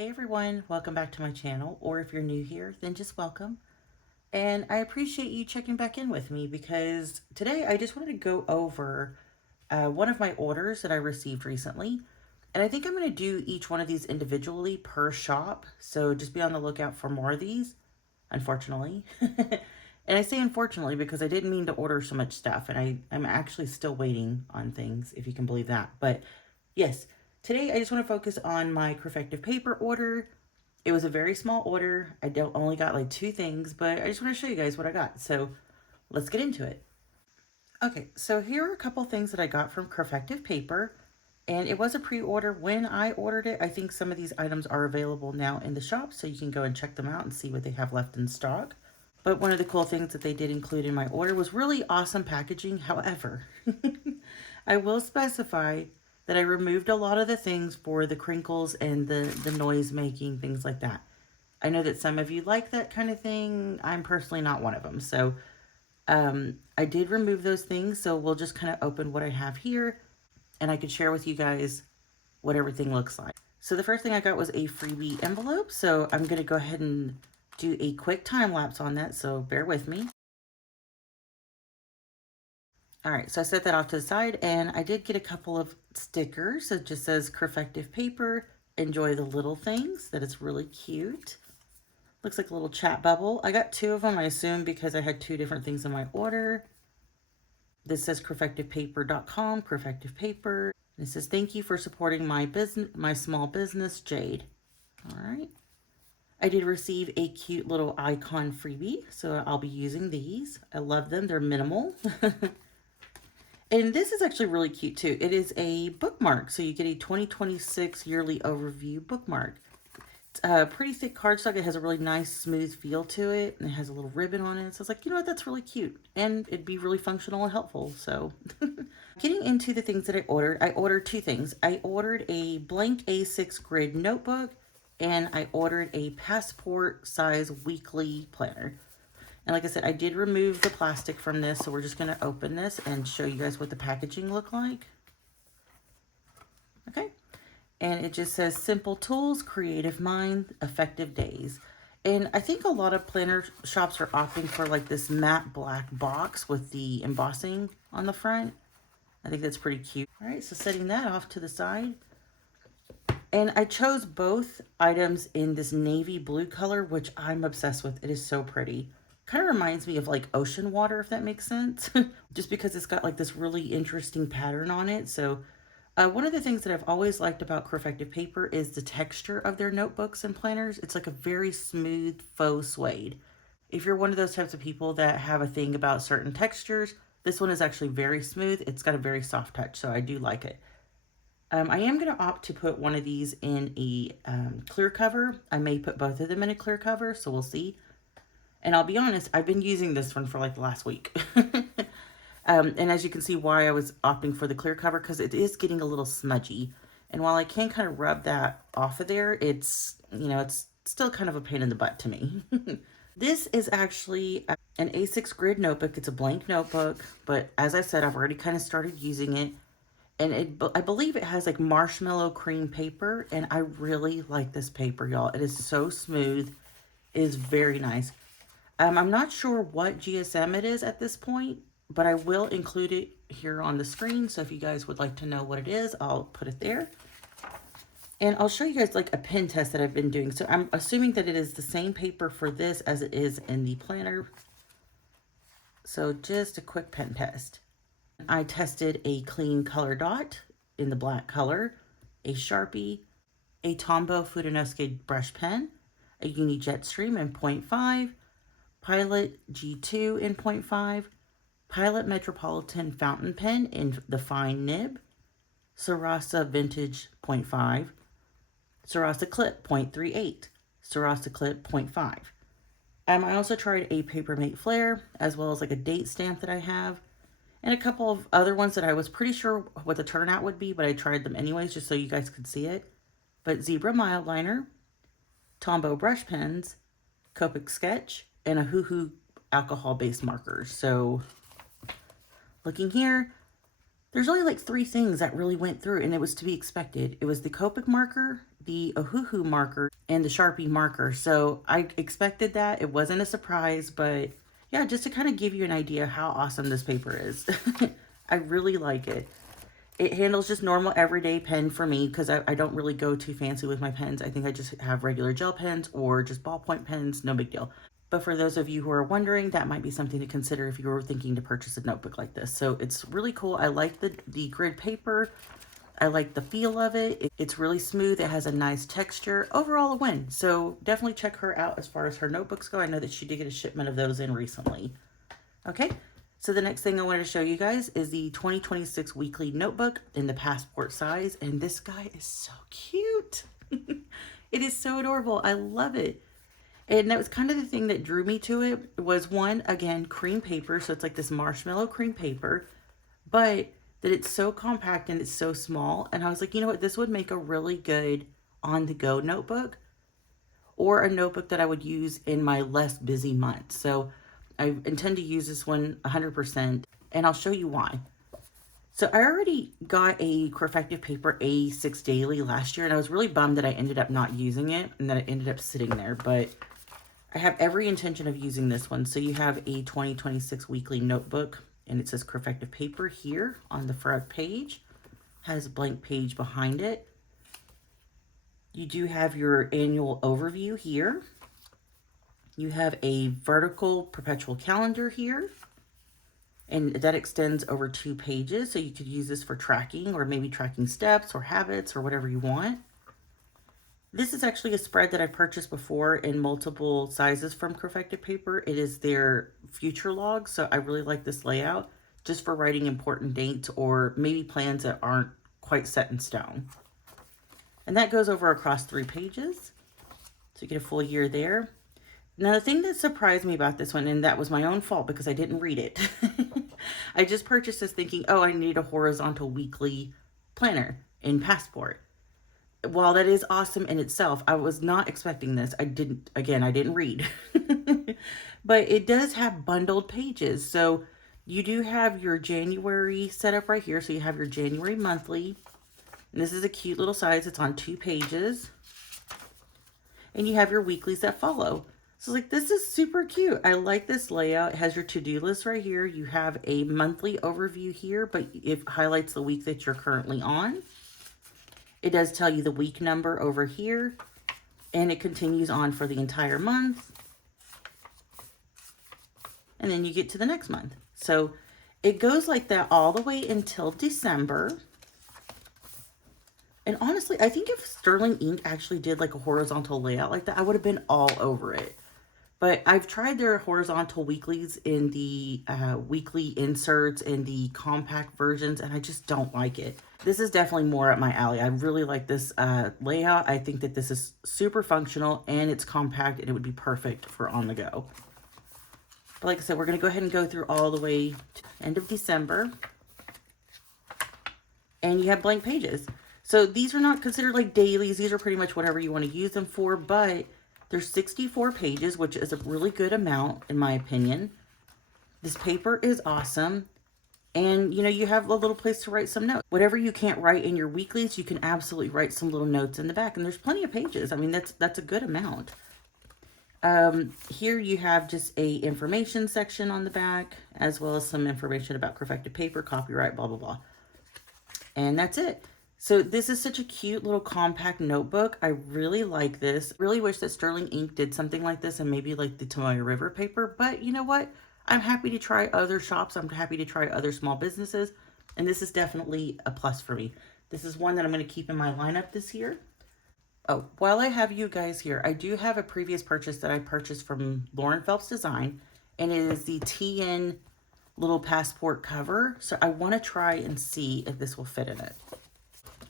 Hey everyone, welcome back to my channel, or if you're new here, then just welcome. And I appreciate you checking back in with me because today I just wanted to go over one of my orders that I received recently. And I think I'm going to do each one of these individually per shop, so just be on the lookout for more of these, unfortunately. And I say unfortunately because I didn't mean to order so much stuff, and I'm actually still waiting on things, if you can believe that. But yes, today I just want to focus on my Creffective paper order. It was a very small order. I don't only got like 2 things, but I just want to show you guys what I got. So let's get into it. Okay, so here are a couple things that I got from Creffective paper. And it was a pre-order when I ordered it. I think some of these items are available now in the shop, so you can go and check them out and see what they have left in stock. But one of the cool things that they did include in my order was really awesome packaging. However, I will specify that I removed a lot of the things for the crinkles and the noise making, things like that. I know that some of you like that kind of thing. I'm personally not one of them. So I did remove those things. So we'll just kind of open what I have here and I could share with you guys what everything looks like. So the first thing I got was a freebie envelope. So I'm going to go ahead and do a quick time lapse on that. So bear with me. All right, so I set that off to the side and I did get a couple of stickers. It just says Creffective paper, enjoy the little things. That is really cute. Looks like a little chat bubble. I got 2 of them, I assume, because I had 2 different things in my order. This says creffectivepaper.com, Creffective paper. It says, thank you for supporting my business, my small business, Jade. All right. I did receive a cute little icon freebie, so I'll be using these. I love them. They're minimal. And this is actually really cute too. It is a bookmark. So you get a 2026 yearly overview bookmark. It's a pretty thick cardstock. It has a really nice smooth feel to it. And it has a little ribbon on it. So I was like, you know what, that's really cute. And it'd be really functional and helpful. So getting into the things that I ordered 2 things. I ordered a blank A6 grid notebook and I ordered a passport size weekly planner. And like I said, I did remove the plastic from this, so we're just going to open this and show you guys what the packaging look like. Okay. And it just says simple tools, creative mind, effective days. And I think a lot of planner shops are opting for like this matte black box with the embossing on the front. I think that's pretty cute. All right, so setting that off to the side. And I chose both items in this navy blue color, which I'm obsessed with. It is so pretty. Kind of reminds me of like ocean water, if that makes sense. Just because it's got like this really interesting pattern on it. So one of the things that I've always liked about Creffective paper is the texture of their notebooks and planners. It's like a very smooth faux suede. If you're one of those types of people that have a thing about certain textures, this one is actually very smooth. It's got a very soft touch, so I do like it. I am going to opt to put one of these in a clear cover. I may put both of them in a clear cover, so we'll see. And I'll be honest, I've been using this one for like the last week. And as you can see why I was opting for the clear cover, because it is getting a little smudgy. And while I can kind of rub that off of there, it's, you know, it's still kind of a pain in the butt to me. This is actually an A6 grid notebook. It's a blank notebook, but as I said, I've already kind of started using it. And I believe it has like marshmallow cream paper, and I really like this paper, y'all. It is so smooth. It is very nice. I'm not sure what GSM it is at this point, but I will include it here on the screen. So if you guys would like to know what it is, I'll put it there. And I'll show you guys like a pen test that I've been doing. So I'm assuming that it is the same paper for this as it is in the planner. So just a quick pen test. I tested a clean color dot in the black color, a Sharpie, a Tombow Fudenosuke brush pen, a Uni Jetstream in 0.5, Pilot G2 in 0.5, Pilot Metropolitan fountain pen in the fine nib, Sarasa Vintage 0.5, Sarasa Clip 0.38, Sarasa Clip 0.5. I also tried a Papermate Flare, as well as like a date stamp that I have, and a couple of other ones that I was pretty sure what the turnout would be, but I tried them anyways just so you guys could see it. But Zebra Mild Liner, Tombow brush pens, Copic Sketch, and a Hoo Hoo alcohol-based markers. So looking here, there's only like 3 things that really went through, and it was to be expected. It was the Copic marker, the Ohuhu marker, and the Sharpie marker. So I expected that. It wasn't a surprise, but yeah, just to kind of give you an idea how awesome this paper is. I really like it. It handles just normal everyday pen for me because I don't really go too fancy with my pens. I think I just have regular gel pens or just ballpoint pens, no big deal. But for those of you who are wondering, that might be something to consider if you were thinking to purchase a notebook like this. So it's really cool. I like the grid paper. I like the feel of it. It's really smooth. It has a nice texture. Overall, a win. So definitely check her out as far as her notebooks go. I know that she did get a shipment of those in recently. Okay, so the next thing I wanted to show you guys is the 2026 weekly notebook in the passport size. And this guy is so cute. It is so adorable. I love it. And that was kind of the thing that drew me to it was one, again, cream paper. So it's like this marshmallow cream paper, but that it's so compact and it's so small. And I was like, you know what, this would make a really good on-the-go notebook or a notebook that I would use in my less busy months. So I intend to use this one 100%, and I'll show you why. So I already got a Creffective paper A6 Daily last year, and I was really bummed that I ended up not using it and that it ended up sitting there, but I have every intention of using this one. So you have a 2026 weekly notebook, and it says Creffective paper here on the front page. Has a blank page behind it. You do have your annual overview here. You have a vertical perpetual calendar here, and that extends over 2 pages. So you could use this for tracking or maybe tracking steps or habits or whatever you want. This is actually a spread that I purchased before in multiple sizes from Creffective paper. It is their future log, so I really like this layout just for writing important dates or maybe plans that aren't quite set in stone. And that goes over across 3 pages, so you get a full year there. Now, the thing that surprised me about this one, and that was my own fault because I didn't read it. I just purchased this thinking, oh, I need a horizontal weekly planner in Passport. While that is awesome in itself, I was not expecting this. I didn't read. But it does have bundled pages. So you do have your January set up right here. So you have your January monthly. And this is a cute little size. It's on 2 pages. And you have your weeklies that follow. So like, this is super cute. I like this layout. It has your to-do list right here. You have a monthly overview here, but it highlights the week that you're currently on. It does tell you the week number over here, and it continues on for the entire month. And then you get to the next month. So it goes like that all the way until December. And honestly, I think if Sterling Ink actually did like a horizontal layout like that, I would have been all over it. But I've tried their horizontal weeklies in the weekly inserts and the compact versions, and I just don't like it. This is definitely more up my alley. I really like this layout. I think that this is super functional, and it's compact, and it would be perfect for on the go. But like I said, we're going to go ahead and go through all the way to the end of December. And you have blank pages. So these are not considered like dailies. These are pretty much whatever you want to use them for, but there's 64 pages, which is a really good amount, in my opinion. This paper is awesome. And, you know, you have a little place to write some notes. Whatever you can't write in your weeklies, you can absolutely write some little notes in the back. And there's plenty of pages. I mean, that's a good amount. Here you have just a information section on the back, as well as some information about Creffective paper, copyright, blah, blah, blah. And that's it. So this is such a cute little compact notebook. I really like this. Really wish that Sterling Ink did something like this and maybe like the Tomoya River paper. But you know what? I'm happy to try other shops. I'm happy to try other small businesses. And this is definitely a plus for me. This is one that I'm going to keep in my lineup this year. Oh, while I have you guys here, I do have a previous purchase that I purchased from Lauren Phelps Design. And it is the TN little passport cover. So I want to try and see if this will fit in it.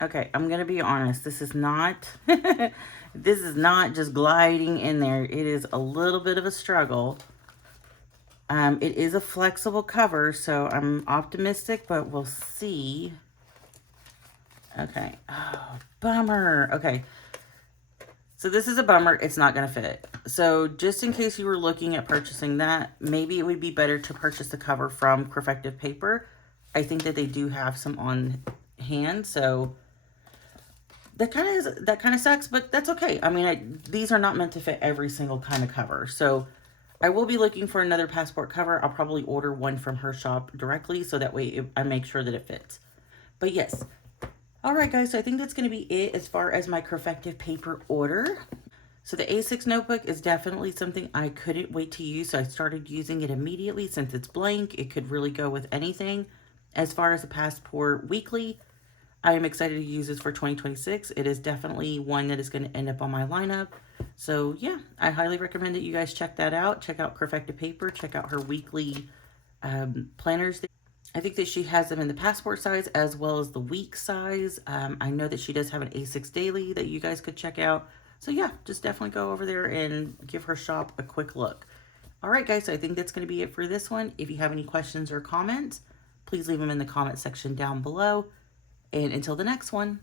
Okay, I'm going to be honest. This is not, this is not just gliding in there. It is a little bit of a struggle. It is a flexible cover, so I'm optimistic, but we'll see. Okay. Oh, bummer. Okay. So this is a bummer. It's not going to fit. So just in case you were looking at purchasing that, maybe it would be better to purchase the cover from Creffective paper. I think that they do have some on hand, so that kind of sucks, but that's okay. I mean, these are not meant to fit every single kind of cover. So I will be looking for another passport cover. I'll probably order one from her shop directly so that way I make sure that it fits. But yes. All right, guys. So I think that's going to be it as far as my Creffective paper order. So the A6 notebook is definitely something I couldn't wait to use. So I started using it immediately since it's blank. It could really go with anything. As far as the passport weekly, I am excited to use this for 2026. It is definitely one that is going to end up on my lineup. So yeah, I highly recommend that you guys check that out. Check out Creffective Paper. Check out her weekly planners. I think that she has them in the passport size as well as the week size. I know that she does have an A6 daily that you guys could check out. So yeah, just definitely go over there and give her shop a quick look. All right, guys, so I think that's going to be it for this one. If you have any questions or comments, please leave them in the comment section down below. And until the next one.